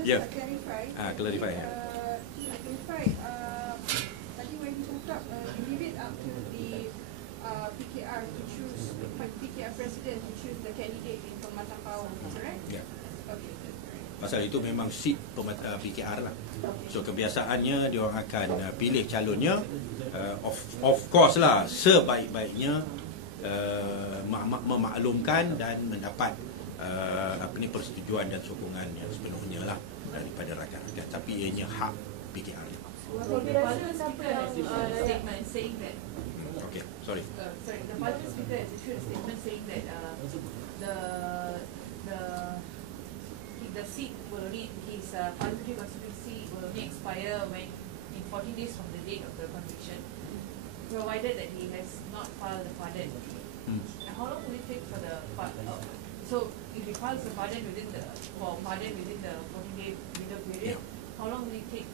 Yeah. Clarify. Clarify. Clarify. Tadi when you talk, you leave it up to the PKR to choose, PKR president to choose the candidate in Permatang Power, correct? Yeah. Okay. Pasal itu memang seat PKR lah. So kebiasaannya dia orang akan pilih calonnya, of course lah, sebaik-baiknya memaklumkan dan mendapat persetujuan dan sokongan yang sepenuhnya lah daripada rakyat-rakyat. Tapi ianya hak PKR. Statement saying that. Okay, sorry. The parliament speaker has issued a statement saying that the seat will only, his parliamentary constituency will only expire when in 14 days from the date of the conviction, provided that he has not filed the pardon. And how long will it take for the so if he files the pardon within the 14-day window period, how long will it take?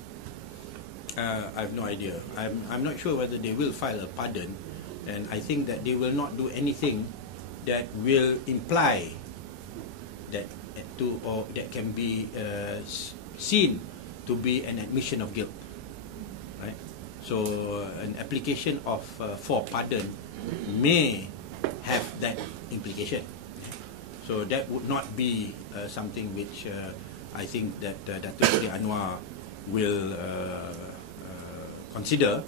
I have no idea. I'm not sure whether they will file a pardon, and I think that they will not do anything that will imply that that can be seen to be an admission of guilt, right? So an application of for pardon may have that implication. So that would not be something which I think that Datuk Seri Anwar will consider,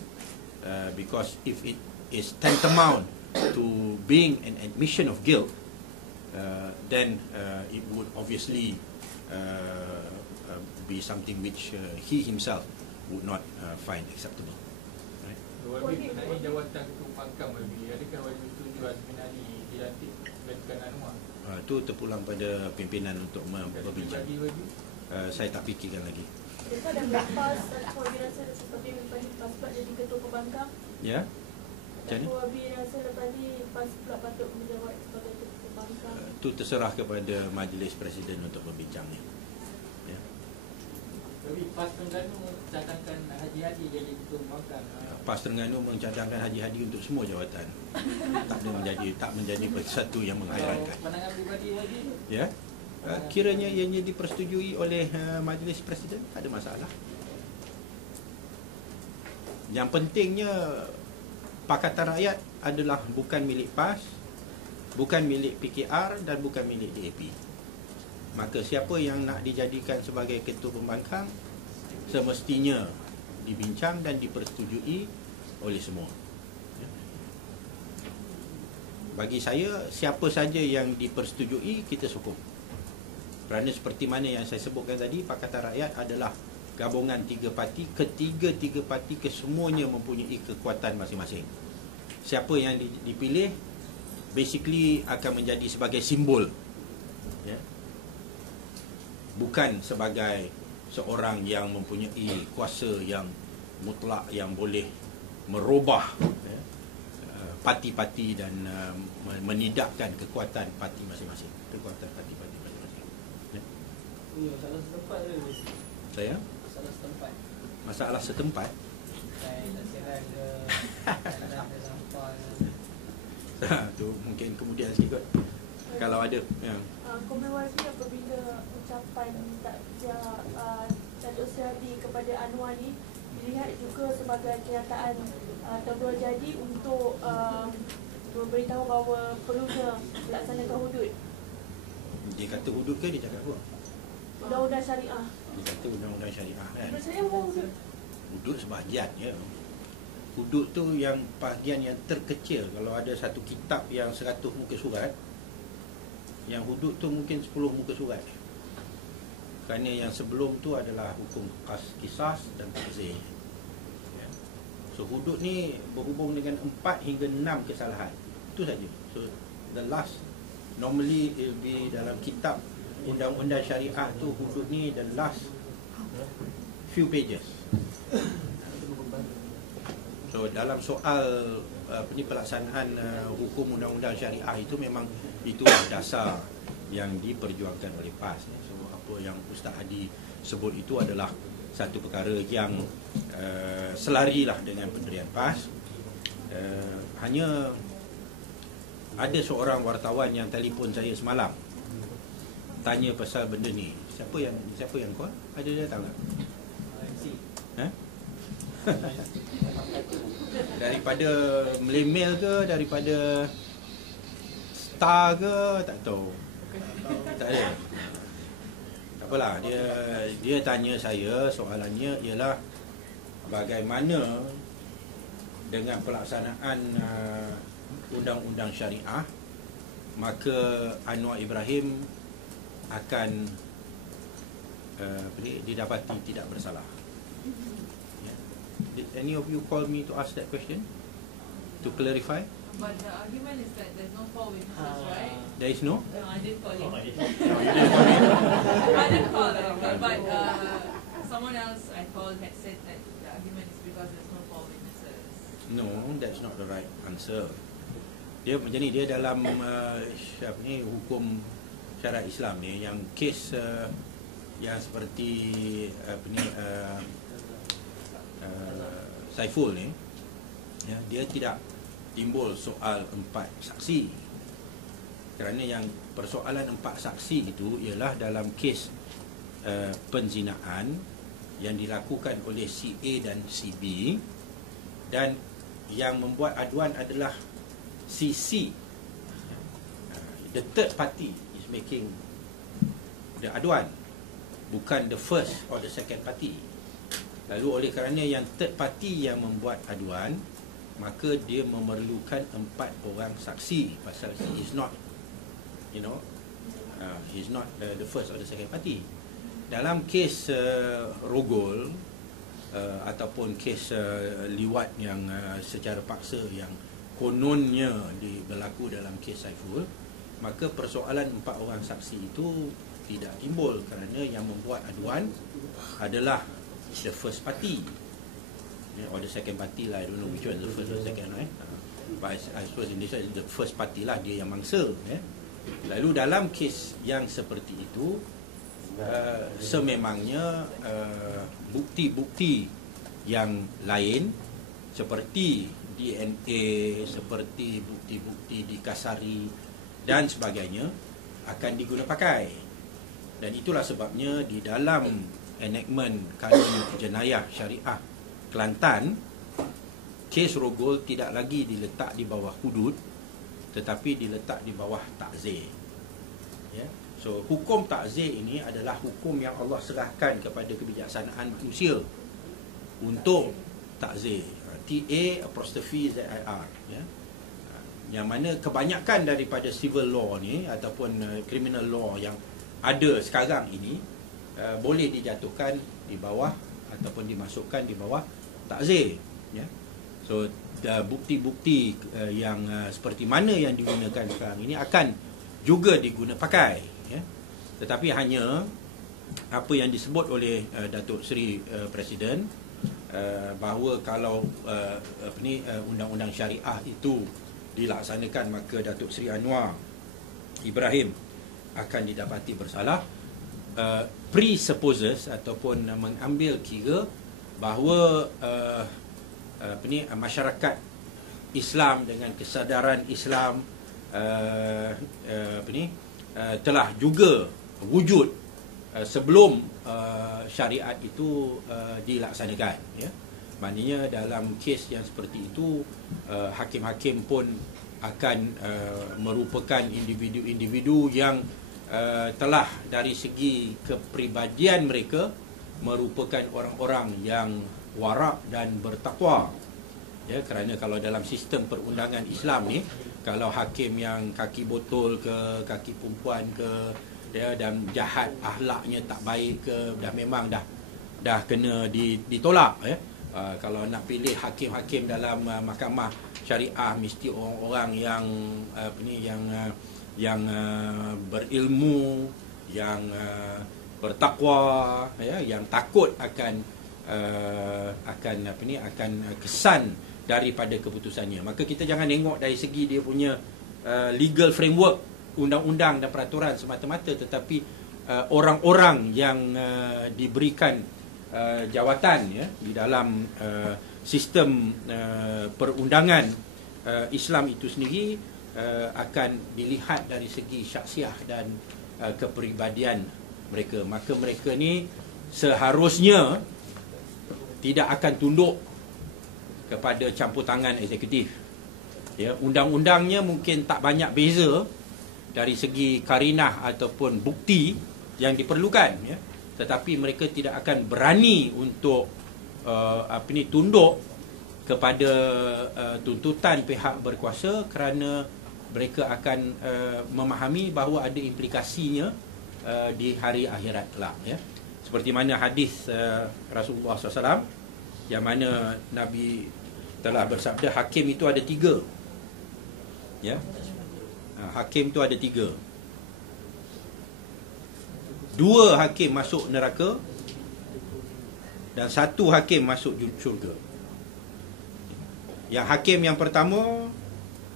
because if it is tantamount to being an admission of guilt, then it would obviously be something which he himself would not find acceptable. Right? Wabi mengenai jawatan Ketua Pangkam Wabi, adakah Wabi setuju Azmin Ali dilantik Tuan Anwar? Itu terpulang pada pimpinan untuk berbincang. Saya tak fikirkan lagi. Adakah dah lepas Wabi rasa seperti lepas pula jadi Ketua Pembangkang? Ya? Macam mana? Wabi rasa lepas ni pas pula patut menjawab sebagai Ketua Pembangkang? Itu terserah kepada Majlis Presiden untuk berbincang ni. Ya. Wabi PAS Terengganu mencadangkan Haji Hadi jadi Ketua Pembangkang. PAS Terengganu mencadangkan Haji Hadi untuk semua jawatan. tak menjadi satu yang menghairankan. Pandangan pribadi Haji? Ya. Kiranya ianya dipersetujui oleh Majlis Presiden, tak ada masalah. Yang pentingnya Pakatan Rakyat adalah bukan milik PAS, bukan milik PKR dan bukan milik DAP. Maka siapa yang nak dijadikan sebagai Ketua Pembangkang semestinya dibincang dan dipersetujui oleh semua. Bagi saya, siapa saja yang dipersetujui kita sokong. Kerana seperti mana yang saya sebutkan tadi, Pakatan Rakyat adalah gabungan tiga parti, ketiga parti kesemuanya mempunyai kekuatan masing-masing. Siapa yang dipilih basically akan menjadi sebagai simbol, ya? Bukan sebagai seorang yang mempunyai kuasa yang mutlak yang boleh merubah, ya, parti-parti dan menidakkan kekuatan parti masing-masing, kekuatan parti-parti masing-masing. Ya? Salah setempat ke? Saya? Salah setempat. Masalah setempat. Tak sihat ke? Sampah ke? Tu mungkin kemudian sikit kot, kalau ada. Ya. Komen Wabi apabila ucapan Datuk Seri Hadi kepada Anwar ni dilihat juga sebagai kenyataan terbuat jadi untuk memberitahu bahawa perlunya melaksanakan hudud. Dia kata hudud ke dia cakap apa? Undang-undang syariah. Dia kata undang-undang syariah kan. Menurut saya hudud. Hudud sebahagian je. Hudud tu yang bahagian yang terkecil. Kalau ada satu kitab yang 100 muka surat, yang hudud tu mungkin 10 muka surat. Kerana yang sebelum tu adalah hukum qisas dan ta'zir. Ya. So hudud ni berhubung dengan 4 hingga 6 kesalahan. Itu saja. So the last, normally it will be dalam kitab undang-undang syariah tu, hudud ni the last few pages. So dalam soal pelaksanaan hukum undang-undang syariah itu, memang itulah dasar yang diperjuangkan oleh PAS. So apa yang Ustaz Hadi sebut itu adalah satu perkara yang selarilah dengan pendirian PAS. Hanya ada seorang wartawan yang telefon saya semalam tanya pasal benda ni. Siapa yang call? Ada dia tahu tak? Ha? Daripada Melayu ke, daripada Star ke, tak tahu. Tak ada. Tak apalah, dia tanya saya, soalannya ialah bagaimana dengan pelaksanaan undang-undang syariah, maka Anwar Ibrahim akan didapati tidak bersalah. Did any of you call me to ask that question? To clarify? But the argument is that there's no four witnesses, right? There is no? No, I didn't call him. You didn't call me? I didn't call him, but someone else I called had said that the argument is because there's no four witnesses. No, that's not the right answer. Dia macam ni, dia dalam hukum syarat Islam ni, yang kes yang seperti Saiful ni, ya, dia tidak timbul soal 4 saksi. Kerana yang persoalan 4 saksi itu ialah dalam kes penzinaan yang dilakukan oleh si A dan si B, dan yang membuat aduan adalah si C. The third party is making the aduan, bukan the first or the second party. Lalu oleh kerana yang third party yang membuat aduan, maka dia memerlukan 4 orang saksi, pasal he is not, he is not the first or the second party. Dalam kes rogol ataupun kes liwat yang secara paksa yang kononnya berlaku dalam kes Saiful, maka persoalan 4 orang saksi itu tidak timbul kerana yang membuat aduan adalah the first party, or the second party lah. I don't know which one, the first or second, right? But I suppose in this one, the first party lah, dia yang mangsa. Lalu dalam kes yang seperti itu, sememangnya bukti-bukti yang lain seperti DNA, seperti bukti-bukti dikasari dan sebagainya akan diguna pakai. Dan itulah sebabnya di dalam enactment Kanun Jenayah Syariah Kelantan, kes rogol tidak lagi diletak di bawah hudud, tetapi diletak di bawah takzir. Ya. So hukum takzir ini adalah hukum yang Allah serahkan kepada kebijaksanaan manusia untuk takzir. TA'ZIR, ya. Yang mana kebanyakan daripada civil law ni ataupun criminal law yang ada sekarang ini boleh dijatuhkan di bawah ataupun dimasukkan di bawah takzir, ya. So bukti-bukti yang seperti mana yang digunakan sekarang ini akan juga diguna pakai, ya. Tetapi hanya apa yang disebut oleh Datuk Seri Presiden, bahawa kalau undang-undang syariah itu dilaksanakan, maka Datuk Seri Anwar Ibrahim akan didapati bersalah, presupposes ataupun mengambil kira bahawa masyarakat Islam dengan kesadaran Islam telah juga wujud sebelum syariat itu dilaksanakan, ya. Maknanya dalam kes yang seperti itu, hakim-hakim pun akan merupakan individu-individu yang telah dari segi kepribadian mereka merupakan orang-orang yang warak dan bertakwa, ya. Kerana kalau dalam sistem perundangan Islam ni, kalau hakim yang kaki botol ke, kaki perempuan ke, dia dan jahat, akhlaknya tak baik ke, dah memang dah kena ditolak, ya. Kalau nak pilih hakim-hakim dalam mahkamah syariah, mesti orang-orang yang berilmu, yang bertakwa, ya, yang takut akan kesan daripada keputusannya. Maka kita jangan tengok dari segi dia punya legal framework, undang-undang dan peraturan semata-mata, tetapi orang-orang yang diberikan jawatan, ya, di dalam sistem perundangan Islam itu sendiri akan dilihat dari segi syakhsiah dan kepribadian mereka. Maka mereka ni seharusnya tidak akan tunduk kepada campur tangan eksekutif. Ya, undang-undangnya mungkin tak banyak beza dari segi karinah ataupun bukti yang diperlukan, ya. Tetapi mereka tidak akan berani untuk tunduk kepada tuntutan pihak berkuasa kerana mereka akan memahami bahawa ada implikasinya di hari akhirat kelak, ya. Seperti mana hadis Rasulullah SAW yang mana Nabi telah bersabda, hakim itu ada 3, ya. Hakim itu ada 3. 2 hakim masuk neraka dan 1 hakim masuk syurga. Yang hakim yang pertama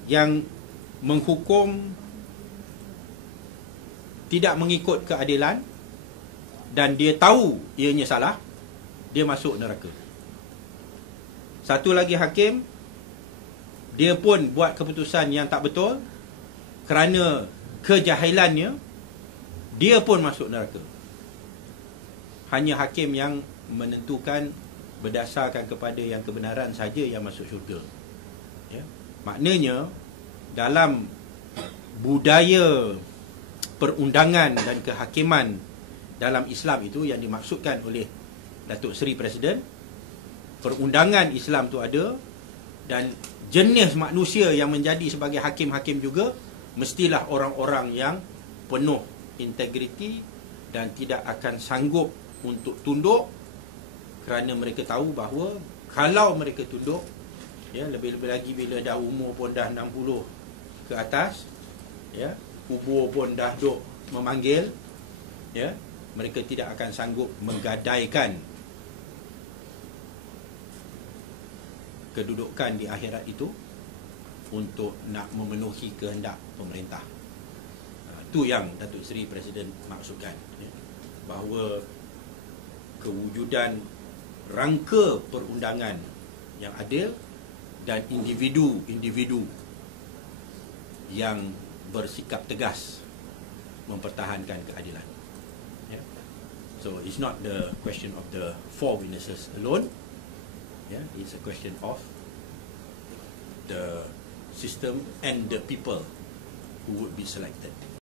yang menghukum tidak mengikut keadilan dan dia tahu ianya salah, dia masuk neraka. Satu lagi hakim, dia pun buat keputusan yang tak betul, kerana kejahilannya, dia pun masuk neraka. Hanya hakim yang menentukan berdasarkan kepada yang kebenaran saja yang masuk syurga, ya. Maknanya dalam budaya perundangan dan kehakiman dalam Islam itu yang dimaksudkan oleh Datuk Seri Presiden, perundangan Islam tu ada, dan jenis manusia yang menjadi sebagai hakim-hakim juga mestilah orang-orang yang penuh integriti dan tidak akan sanggup untuk tunduk, kerana mereka tahu bahawa kalau mereka tunduk, ya, lebih-lebih lagi bila dah umur pun dah 60 ke atas, ya, kubur pun dah duk memanggil, ya, mereka tidak akan sanggup menggadaikan kedudukan di akhirat itu untuk nak memenuhi kehendak pemerintah. Itu yang Datuk Seri Presiden maksudkan, ya, bahawa kewujudan rangka perundangan yang adil dan individu-individu yang bersikap tegas mempertahankan keadilan, ya. So it's not the question of the 4 witnesses alone, yeah, it's a question of the system and the people who would be selected.